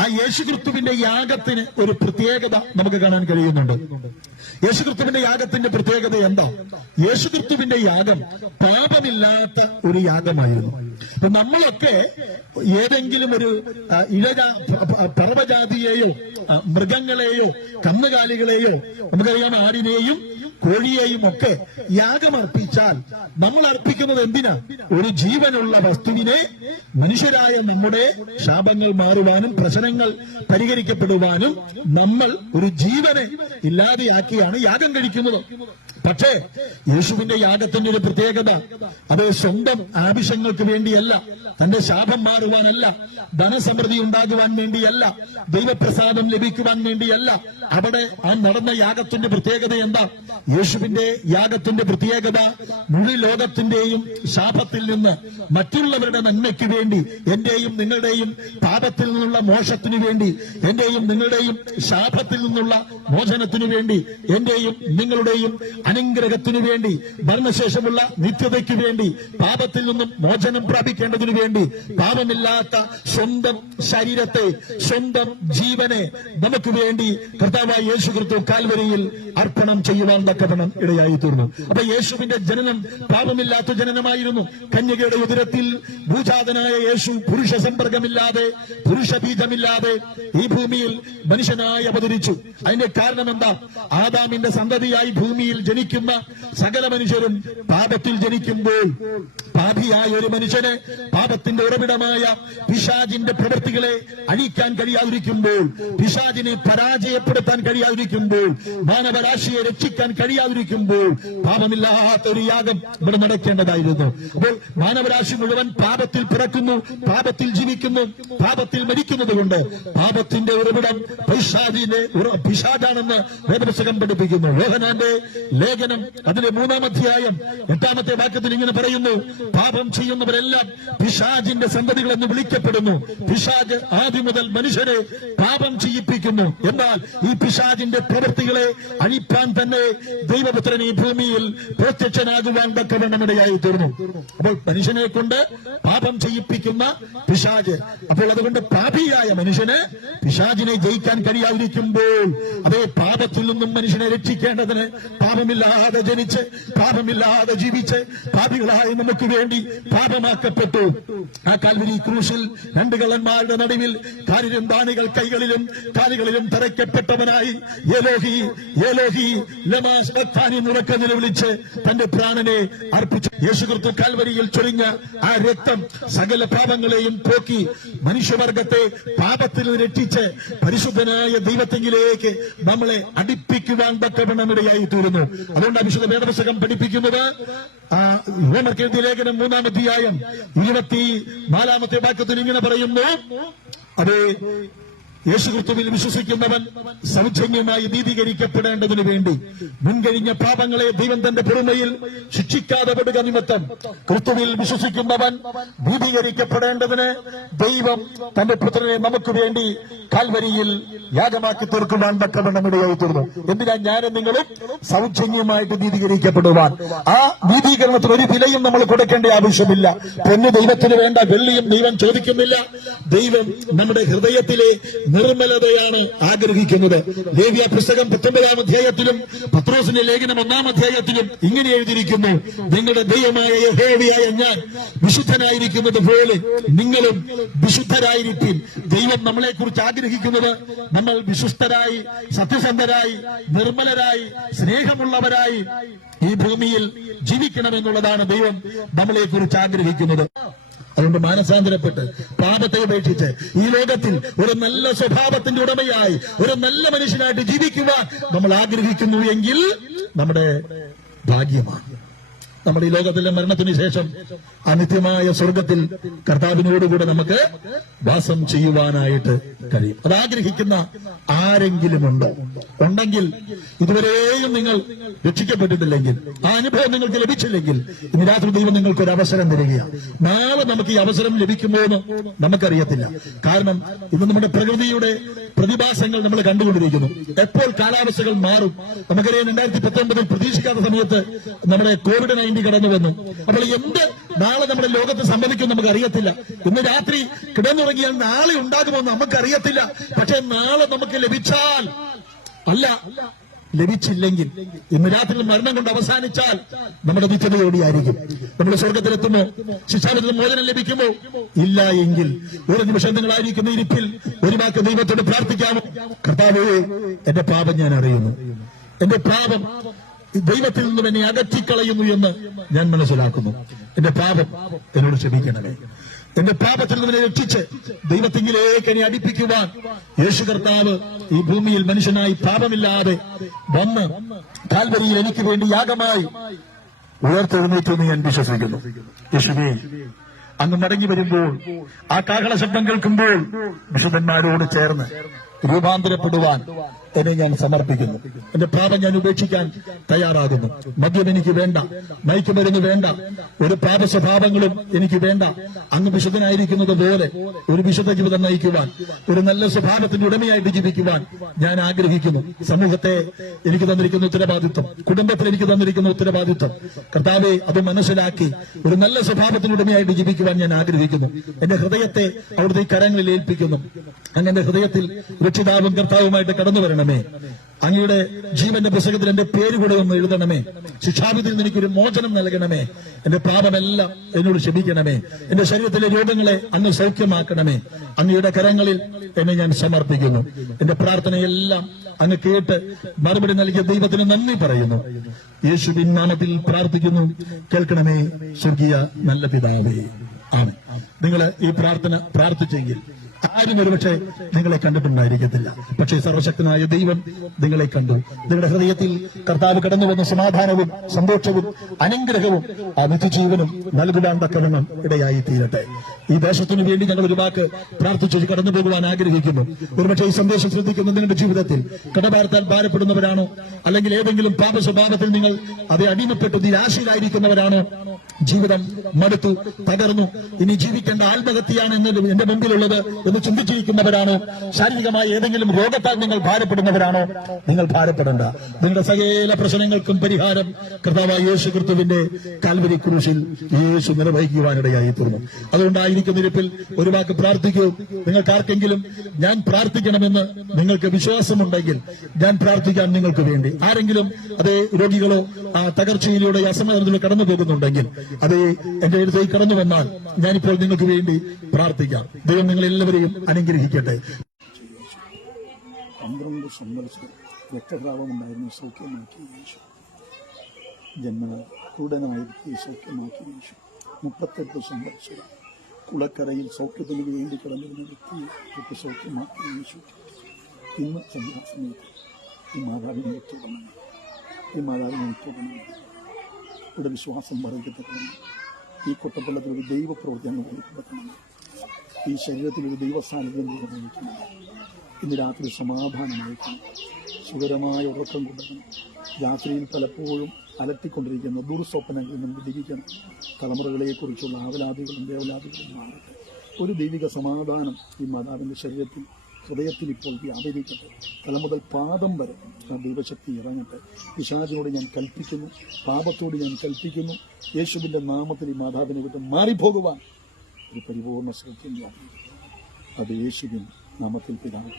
ആ യേശുക്രിസ്തുവിന്റെ യാഗത്തിന് ഒരു പ്രത്യേകത നമുക്ക് കാണാൻ കഴിയുന്നുണ്ട്. യേശുക്രിസ്തുവിന്റെ യാഗത്തിന്റെ പ്രത്യേകത എന്താ? യേശുക്രിസ്തുവിന്റെ യാഗം പാപമില്ലാത്ത ഒരു യാഗമായിരുന്നു. അപ്പൊ നമ്മളൊക്കെ ഏതെങ്കിലും ഒരു പർവ്വജാതിയെയോ മൃഗങ്ങളെയോ കന്നുകാലികളെയോ, നമുക്കറിയാം ആടിനെയും കോഴിയെയും ഒക്കെ യാഗമർപ്പിച്ചാൽ നമ്മൾ അർപ്പിക്കുന്നത് എന്തിനാ? ഒരു ജീവനുള്ള വസ്തുവിനെ മനുഷ്യരായ നമ്മുടെ ശാപങ്ങൾ മാറുവാനും പ്രശ്നങ്ങൾ പരിഹരിക്കപ്പെടുവാനും നമ്മൾ ഒരു ജീവനെ ഇല്ലാതെയാക്കിയാണ് യാഗം കഴിക്കുന്നത്. പക്ഷേ യേശുവിന്റെ യാഗത്തിന്റെ ഒരു പ്രത്യേകത, അത് സ്വന്തം ആവശ്യങ്ങൾക്ക് വേണ്ടിയല്ല, തന്റെ ശാപം മാറുവാനല്ല, ധനസമൃദ്ധി ഉണ്ടാകുവാൻ വേണ്ടിയല്ല, ദൈവപ്രസാദം ലഭിക്കുവാൻ വേണ്ടിയല്ല. അവിടെ ആ നടന്ന യാഗത്തിന്റെ പ്രത്യേകത എന്താ? യേശുവിന്റെ യാഗത്തിന്റെ പ്രത്യേകത മുഴുവൻ ലോകത്തിന്റെയും ശാപത്തിൽ നിന്ന് മറ്റുള്ളവരുടെ നന്മയ്ക്ക് വേണ്ടി, എന്റെയും നിങ്ങളുടെയും പാപത്തിൽ നിന്നുള്ള മോക്ഷത്തിനു വേണ്ടി, എന്റെയും നിങ്ങളുടെയും ശാപത്തിൽ നിന്നുള്ള മോചനത്തിനു വേണ്ടി, എന്റെയും നിങ്ങളുടെയും അനുഗ്രഹത്തിനു വേണ്ടി, മരണശേഷമുള്ള നിത്യതയ്ക്ക് വേണ്ടി, പാപത്തിൽ നിന്നും മോചനം പ്രാപിക്കേണ്ടതിനു വേണ്ടി പാപമില്ലാത്ത സ്വന്തം ശരീരത്തെ, സ്വന്തം ജീവനെ നമുക്ക് വേണ്ടി കർത്താവായ യേശു ക്രിസ്തു കാൽവരിയിൽ അർപ്പണം ചെയ്യുവാൻ തക്കവണ്ണം ഇടയായി തീർന്നു. അപ്പൊ യേശുവിന്റെ ജനനം പാപമില്ലാത്ത ജനനമായിരുന്നു. കന്യകയുടെ ഉദരത്തിൽ ഭൂജാതനായ യേശു പുരുഷ സമ്പർക്കമില്ലാതെ, പുരുഷ ബീജമില്ലാതെ ഈ ഭൂമിയിൽ മനുഷ്യനായി അവതരിച്ചു. അതിന്റെ കാരണം എന്താ? ആദാമിന്റെ സന്തതിയായി ഭൂമിയിൽ ജനിക്കുന്ന സകല മനുഷ്യരും പാപത്തിൽ ജനിക്കുമ്പോൾ പാപിയായ ഒരു മനുഷ്യന് പാപത്തിന്റെ ഉറവിടമായ പിശാചിന്റെ പ്രവൃത്തികളെ അഴിക്കാൻ കഴിയാതിരിക്കുമ്പോൾ, പിശാചിനെ പരാജയപ്പെടുത്താൻ കഴിയാതിരിക്കുമ്പോൾ, മാനവരാശിയെ രക്ഷിക്കാൻ കഴിയാതിരിക്കുമ്പോൾ പാപമില്ലാത്ത ഒരു യാഗം ഇവിടെ നടക്കേണ്ടതായിരുന്നു. അപ്പോൾ മാനവരാശി മുഴുവൻ പാപത്തിൽ പിറക്കുന്നു, പാപത്തിൽ ജീവിക്കുന്നു, പാപത്തിൽ മരിക്കുന്നത് കൊണ്ട് പാപത്തിന്റെ ഉറവിടം പിശാചാണെന്ന് വേദപുസ്തകം പഠിപ്പിക്കുന്നു. യോഹന്നാന്റെ ലേഖനം അതിന്റെ 3-ാം അധ്യായം 8-ാമത്തെ വാക്യത്തിൽ ഇങ്ങനെ പറയുന്നു, പാപം ചെയ്യുന്നവരെല്ലാം പിശാചിന്റെ സന്തതികളെന്ന് വിളിക്കപ്പെടുന്നു. പിശാച് ആദ്യം മുതൽ മനുഷ്യരെ പാപം ചെയ്യിപ്പിക്കുന്നു. എന്നാൽ ഈ പിശാചിന്റെ പ്രവൃത്തികളെ അഴിപ്പാൻ തന്നെ ദൈവപുത്രൻ ഈ ഭൂമിയിൽ പ്രത്യക്ഷനാകുവാൻ തക്കവണ്ണം ഇടയായി തീർന്നു. അപ്പോൾ മനുഷ്യനെ കൊണ്ട് പാപം ചെയ്യിപ്പിക്കുന്ന പിശാച്, അപ്പോൾ അതുകൊണ്ട് പാപിയായ മനുഷ്യന് പിശാചിനെ ജയിക്കാൻ കഴിയാതിരിക്കുമ്പോൾ, അതേ പാപത്തിൽ നിന്നും മനുഷ്യനെ രക്ഷിക്കേണ്ടതിന് പാപമില്ലാതെ ജനിച്ച് പാപമില്ലാതെ ജീവിച്ച് പാപികളായി നമുക്ക് വേണ്ടി പാപമാക്കപ്പെട്ടു. ആ കാൽവരി ക്രൂശിൽ 2 കള്ളന്മാരുടെ നടുവിൽ കാലിലും ദാണികൾ കൈകളിലും കാലുകളിലും തറയ്ക്കപ്പെട്ടവനായി ഏലോഹി ഏലോഹി ലമാ സബക്താനി എന്നുറക്കെ നിലവിളിച്ച് തന്റെ പ്രാണനെ അർപ്പിച്ചു. യേശുക്രിസ്തു കാൽവരിയിൽ ചൊരിഞ്ഞ ആ രക്തം സകല പാപങ്ങളെയും പോക്കി മനുഷ്യവർഗത്തെ പാപത്തിൽ നിന്ന് രക്ഷിച്ച് പരിശുദ്ധനായ ദൈവത്തെങ്കിലേക്ക് നമ്മളെ അടുപ്പിക്കുവാൻ തക്കവണ്ണം ഇടയായി തീരുന്നു. അതുകൊണ്ട് വിശുദ്ധ വേദപുസ്തകം പഠിപ്പിക്കുന്നത്, റോമർക്കെഴുതിയ ലേഖനം 3-ാം അധ്യായം 24-ാമത്തെ വാക്യത്തിൽ ഇങ്ങനെ പറയുന്നു, അതേ യേശുക്രിസ്തുവിൽ വിശ്വസിക്കുന്നവൻ സൗജന്യമായി നീതീകരിക്കപ്പെടേണ്ടതിനു വേണ്ടി മുൻകഴിഞ്ഞ പാപങ്ങളെ ദൈവം തന്റെ പൊറുമയിൽ ശിക്ഷിക്കാതെ പെടുക നിമിത്തം ക്രിസ്തുവിൽ വിശ്വസിക്കുന്നവൻ നീതീകരിക്കപ്പെടേണ്ടതിന് ദൈവം തന്റെ പുത്രനെ നമുക്ക് വേണ്ടി കാൽവരിയിൽ യാഗമാക്കി തീർക്കുവാൻ തക്കവണ്ണം ഇടയായി തീർന്നു. എന്തിനാ? ഞാനും നിങ്ങളും സൗജന്യമായിട്ട് നീതീകരിക്കപ്പെടുവാൻ. ആ നീതീകരണത്തിന് ഒരു വിലയും നമ്മൾ കൊടുക്കേണ്ട ആവശ്യമില്ല. പൊന്നു ദൈവത്തിന് വേണ്ട, വെള്ളിയും ദൈവം ചോദിക്കുന്നില്ല. ദൈവം നമ്മുടെ ഹൃദയത്തിലെ നിർമ്മലതയാണ് ആഗ്രഹിക്കുന്നത്. ലേവ്യ പുസ്തകം 19-ാം അധ്യായത്തിലും പത്രോസിന്റെ ലേഖനം 1-ാം അധ്യായത്തിലും ഇങ്ങനെ എഴുതിയിരിക്കുന്നു, നിങ്ങളുടെ ദൈവമായ യഹോവയായ ഞാൻ വിശുദ്ധനായിരിക്കുന്നത് പോലെ നിങ്ങളും വിശുദ്ധരായിരിക്കും. ദൈവം നമ്മളെ കുറിച്ച് ആഗ്രഹിക്കുന്നത് നമ്മൾ വിശുദ്ധരായി, സത്യസന്ധരായി, നിർമ്മലരായി, സ്നേഹമുള്ളവരായി ഈ ഭൂമിയിൽ ജീവിക്കണമെന്നുള്ളതാണ് ദൈവം നമ്മളെ കുറിച്ച് ആഗ്രഹിക്കുന്നത്. അതുകൊണ്ട് മാനസാന്തരപ്പെട്ട് പാപത്തെ ഉപേക്ഷിച്ച് ഈ ലോകത്തിൽ ഒരു നല്ല സ്വഭാവത്തിന്റെ ഉടമയായി, ഒരു നല്ല മനുഷ്യനായിട്ട് ജീവിക്കുവാൻ നമ്മൾ ആഗ്രഹിക്കുന്നു എങ്കിൽ നമ്മുടെ ഭാഗ്യമാണ്. നമ്മുടെ ഈ ലോകത്തിലെ മരണത്തിന് ശേഷം അനിത്യമായ സ്വർഗത്തിൽ കർത്താവിനോടുകൂടെ നമുക്ക് വാസം ചെയ്യുവാനായിട്ട് കഴിയും. അത് ആഗ്രഹിക്കുന്ന ആരെങ്കിലും ഉണ്ടോ? ഉണ്ടെങ്കിൽ ഇതുവരെയും നിങ്ങൾ രക്ഷിക്കപ്പെട്ടിട്ടില്ലെങ്കിൽ, ആ അനുഭവം നിങ്ങൾക്ക് ലഭിച്ചില്ലെങ്കിൽ, ഇന്ന് രാത്രി ദൈവം നിങ്ങൾക്ക് ഒരു അവസരം തരികയാണ്. നാളെ നമുക്ക് ഈ അവസരം ലഭിക്കുമോ എന്ന് നമുക്കറിയത്തില്ല. കാരണം ഇന്ന് നമ്മുടെ പ്രകൃതിയുടെ പ്രതിഭാസങ്ങൾ നമ്മൾ കണ്ടുകൊണ്ടിരിക്കുന്നു. എപ്പോൾ കാലാവസ്ഥകൾ മാറും? നമുക്കറിയാം 2019 പ്രതീക്ഷിക്കാത്ത സമയത്ത് നമ്മുടെ COVID-19 കടന്നു വന്നു. അപ്പോൾ എന്ത് നാളെ നമ്മുടെ ലോകത്ത് സംഭവിക്കും നമുക്കറിയത്തില്ല. ഇന്ന് രാത്രി കിടന്നുറങ്ങിയാൽ നാളെ ഉണ്ടാകുമെന്ന് നമുക്കറിയാം. അറിയത്തില്ല. പക്ഷെ നാളെ നമുക്ക് ലഭിച്ചാൽ, അല്ല ലഭിച്ചില്ലെങ്കിൽ, ഇന്ന് രാത്രി മരണം കൊണ്ട് അവസാനിച്ചാൽ നമ്മുടെ നിത്യതയോടെയായിരിക്കും. നമ്മൾ സ്വർഗത്തിലെത്തുമോ? ശിക്ഷാവിധത്തിൽ മോചനം ലഭിക്കുമോ? ഇല്ല എങ്കിൽ ഒരു നിമിഷം നിങ്ങളായിരിക്കുന്ന ഇരിപ്പിൽ ഒരു വാക്ക് ദൈവത്തോട് പ്രാർത്ഥിക്കാമോ? കർത്താവേ, എന്റെ പാപം ഞാൻ അറിയുന്നു, എന്റെ പാപം ദൈവത്തിൽ നിന്നും എന്നെ അകറ്റിക്കളയുന്നു എന്ന് ഞാൻ മനസ്സിലാക്കുന്നു. എന്റെ പാപം എന്നോട് ക്ഷമിക്കണമേ. എന്റെ പാപത്തിൽ നിന്നെ രക്ഷിച്ച് ദൈവത്തിങ്കിലേക്ക് എന്നെ അടുപ്പിക്കുവാൻ യേശു കർത്താവ് ഈ ഭൂമിയിൽ മനുഷ്യനായി പാപമില്ലാതെ വന്ന് കാൽവരിയിൽ എനിക്ക് വേണ്ടി യാഗമായി ഉയർത്തെഴുന്നേറ്റെന്ന് ഞാൻ വിശ്വസിക്കുന്നു. യേശുവേ, അങ്ങ് മടങ്ങി വരുമ്പോൾ, ആ കാഹള ശബ്ദം കേൾക്കുമ്പോൾ വിശുദ്ധന്മാരോട് ചേർന്ന് രൂപാന്തരപ്പെടുവാൻ എന്നെ ഞാൻ സമർപ്പിക്കുന്നു. എന്റെ പാപം ഞാൻ ഉപേക്ഷിക്കാൻ തയ്യാറാകുന്നു. മദ്യം എനിക്ക് വേണ്ട, മയക്കുമരുന്ന് വേണ്ട, ഒരു പാപ സ്വഭാവങ്ങളും എനിക്ക് വേണ്ട. അങ്ങ് വിശുദ്ധനായിരിക്കുന്നത് പോലെ ഒരു വിശുദ്ധ ജീവിതം നയിക്കുവാൻ, ഒരു നല്ല സ്വഭാവത്തിന്റെ ഉടമയായിട്ട് ജീവിക്കുവാൻ ഞാൻ ആഗ്രഹിക്കുന്നു. സമൂഹത്തെ എനിക്ക് തന്നിരിക്കുന്ന ഉത്തരവാദിത്വം, കുടുംബത്തിൽ എനിക്ക് തന്നിരിക്കുന്ന ഉത്തരവാദിത്വം, കർത്താവെ, അത് മനസ്സിലാക്കി ഒരു നല്ല സ്വഭാവത്തിന് ഉടമയായിട്ട് ജീവിക്കുവാൻ ഞാൻ ആഗ്രഹിക്കുന്നു. എന്റെ ഹൃദയത്തെ അവിടുത്തെ കരങ്ങളിൽ ഏൽപ്പിക്കുന്നു. അങ്ങ് എന്റെ ഹൃദയത്തിൽ രക്ഷിതാവും കർത്താവുമായിട്ട് കടന്നു വരണമേ. അങ്ങയുടെ ജീവന്റെ പുസ്തകത്തിൽ എന്റെ പേര് കൂടെ ഒന്ന് എഴുതണമേ. ശിക്ഷാവിധിയിൽ നിന്ന് എനിക്കൊരു മോചനം നൽകണമേ. എന്റെ പാപമെല്ലാം എന്നോട് ക്ഷമിക്കണമേ. എന്റെ ശരീരത്തിലെ രോഗങ്ങളെ അങ്ങ് സൗഖ്യമാക്കണമേ. അങ്ങയുടെ കരങ്ങളിൽ എന്നെ ഞാൻ സമർപ്പിക്കുന്നു. എന്റെ പ്രാർത്ഥനയെല്ലാം അങ്ങ് കേട്ട് മറുപടി നൽകിയ ദൈവത്തിന് നന്ദി പറയുന്നു. യേശുവിൻ നാമത്തിൽ പ്രാർത്ഥിക്കുന്നു. കേൾക്കണമേ സ്വർഗീയ നല്ല പിതാവേ. ആമേൻ. നിങ്ങൾ ഈ പ്രാർത്ഥന പ്രാർത്ഥിച്ചെങ്കിൽ ആരും ഒരുപക്ഷെ നിങ്ങളെ കണ്ടിട്ടുണ്ടായിരിക്കത്തില്ല. പക്ഷേ സർവശക്തനായ ദൈവം നിങ്ങളെ കണ്ടു. നിങ്ങളുടെ ഹൃദയത്തിൽ കർത്താവ് കടന്നു വന്ന സമാധാനവും സന്തോഷവും അനുഗ്രഹവും ആ നിത്യജീവനും നൽകുവാൻ തക്കവണ്ണം ഇടയായി തീരട്ടെ. ഈ ദേശത്തിനു വേണ്ടി ഞങ്ങൾ ഒരു വാക്ക് പ്രാർത്ഥിച്ചു കടന്നു പോകുവാൻ ആഗ്രഹിക്കുന്നു. ഒരുപക്ഷെ ഈ സന്ദേശം ശ്രദ്ധിക്കുന്ന നിങ്ങളുടെ ജീവിതത്തിൽ കടഭാരത്താൽ ഭാരപ്പെടുന്നവരാണോ, അല്ലെങ്കിൽ ഏതെങ്കിലും പാപ സ്വഭാവത്തിൽ നിങ്ങൾ അതേ അടിമപ്പെട്ടു നിരാശയിലായിരിക്കുന്നവരാണോ, ജീവിതം മടുത്തു, തകർന്നു, ഇനി ജീവിക്കേണ്ട ആത്മഹത്യയാണ് എന്നത് എന്റെ മുമ്പിലുള്ളത് എന്ന് ചിന്തിച്ചിരിക്കുന്നവരാണോ, ശാരീരികമായി ഏതെങ്കിലും രോഗത്താൽ നിങ്ങൾ ഭാരപ്പെടുന്നവരാണോ, നിങ്ങൾ ഭാരപ്പെടേണ്ട. നിങ്ങളുടെ സകല പ്രശ്നങ്ങൾക്കും പരിഹാരം കർത്താവായ യേശു ക്രിസ്തുവിന്റെ കാൽവരി ക്രൂശിൽ യേശു നിർവഹിക്കുവാനിടയായി തീർന്നു. അതുകൊണ്ടായിരിക്കുന്ന ഇരിപ്പിൽ ഒരു വാക്ക് പ്രാർത്ഥിക്കൂ. നിങ്ങൾക്കാർക്കെങ്കിലും ഞാൻ പ്രാർത്ഥിക്കണമെന്ന് നിങ്ങൾക്ക് വിശ്വാസമുണ്ടെങ്കിൽ ഞാൻ പ്രാർത്ഥിക്കാൻ നിങ്ങൾക്ക് വേണ്ടി. ആരെങ്കിലും അതേ രോഗികളോ തകർച്ചയിലൂടെ അസമാധാനത്തിലൂടെ കടന്നു പോകുന്നുണ്ടെങ്കിൽ അതേ എന്റെ അടുത്തേക്ക് കടന്നു വന്നാൽ ഞാനിപ്പോൾ നിങ്ങൾക്ക് വേണ്ടി പ്രാർത്ഥിക്കാം. ദൈവം നിങ്ങളെല്ലാവരെയും അനുഗ്രഹിക്കട്ടെ. 12 സംവത്സരം രക്തസ്രാവമുണ്ടായിരുന്നു, സൗഖ്യമാക്കി യേശു. ജന്മന ക്രൂഡനായിരിക്കെ സൗഖ്യമാക്കി യേശു. 38 സംവത്സരം കുളക്കരയിൽ സൗഖ്യത്തിന് വേണ്ടി കിടന്നിരുന്ന വ്യക്തിയെ സൗഖ്യമാക്കി യേശു. ഇന്ന് സന്ധ്യാസമയത്ത് ഈ മാതാവിനെ തുടങ്ങണം, ഇവിടെ വിശ്വാസം വർദ്ധിക്കപ്പെടണം. ഈ കൊട്ടപ്പള്ളത്തിൽ ഒരു ദൈവപ്രവർത്തനം വെളിപ്പെടുത്തണം. ഈ ശരീരത്തിൽ ഒരു ദൈവസാന്നിധ്യം നിർവഹിക്കണം. ഇന്ന് രാത്രി സമാധാനമായിരിക്കണം, സുഖകരമായ ഉറക്കം കൊണ്ടുവരണം. രാത്രിയിൽ പലപ്പോഴും അലട്ടിക്കൊണ്ടിരിക്കുന്ന ദുർസ്വപ്നങ്ങളിൽ നിന്ന് വിടിവിക്കണം. തലമുറകളെക്കുറിച്ചുള്ള ആവലാദികളും ദേവലാദികളും മാറട്ടെ. ഒരു ദൈവിക സമാധാനം ഈ മാതാവിൻ്റെ ശരീരത്തിൽ, ഹൃദയത്തിൽ ഇപ്പോൾ വ്യാപരിക്കട്ടെ. തല മുതൽ പാദം വരെ ആ ദൈവശക്തി ഇറങ്ങട്ടെ. പിശാചിനോട് ഞാൻ കൽപ്പിക്കുന്നു, പാപത്തോട് ഞാൻ കൽപ്പിക്കുന്നു, യേശുവിൻ്റെ നാമത്തിൽ ഈ മാതാവിനെ വിട്ട് മാറിപ്പോകുവാൻ ഒരു പരിപൂർണ്ണ സൗഖ്യം വ്യാപിക്കും. അത് യേശുവിൻ നാമത്തിൽ പിതാവ്.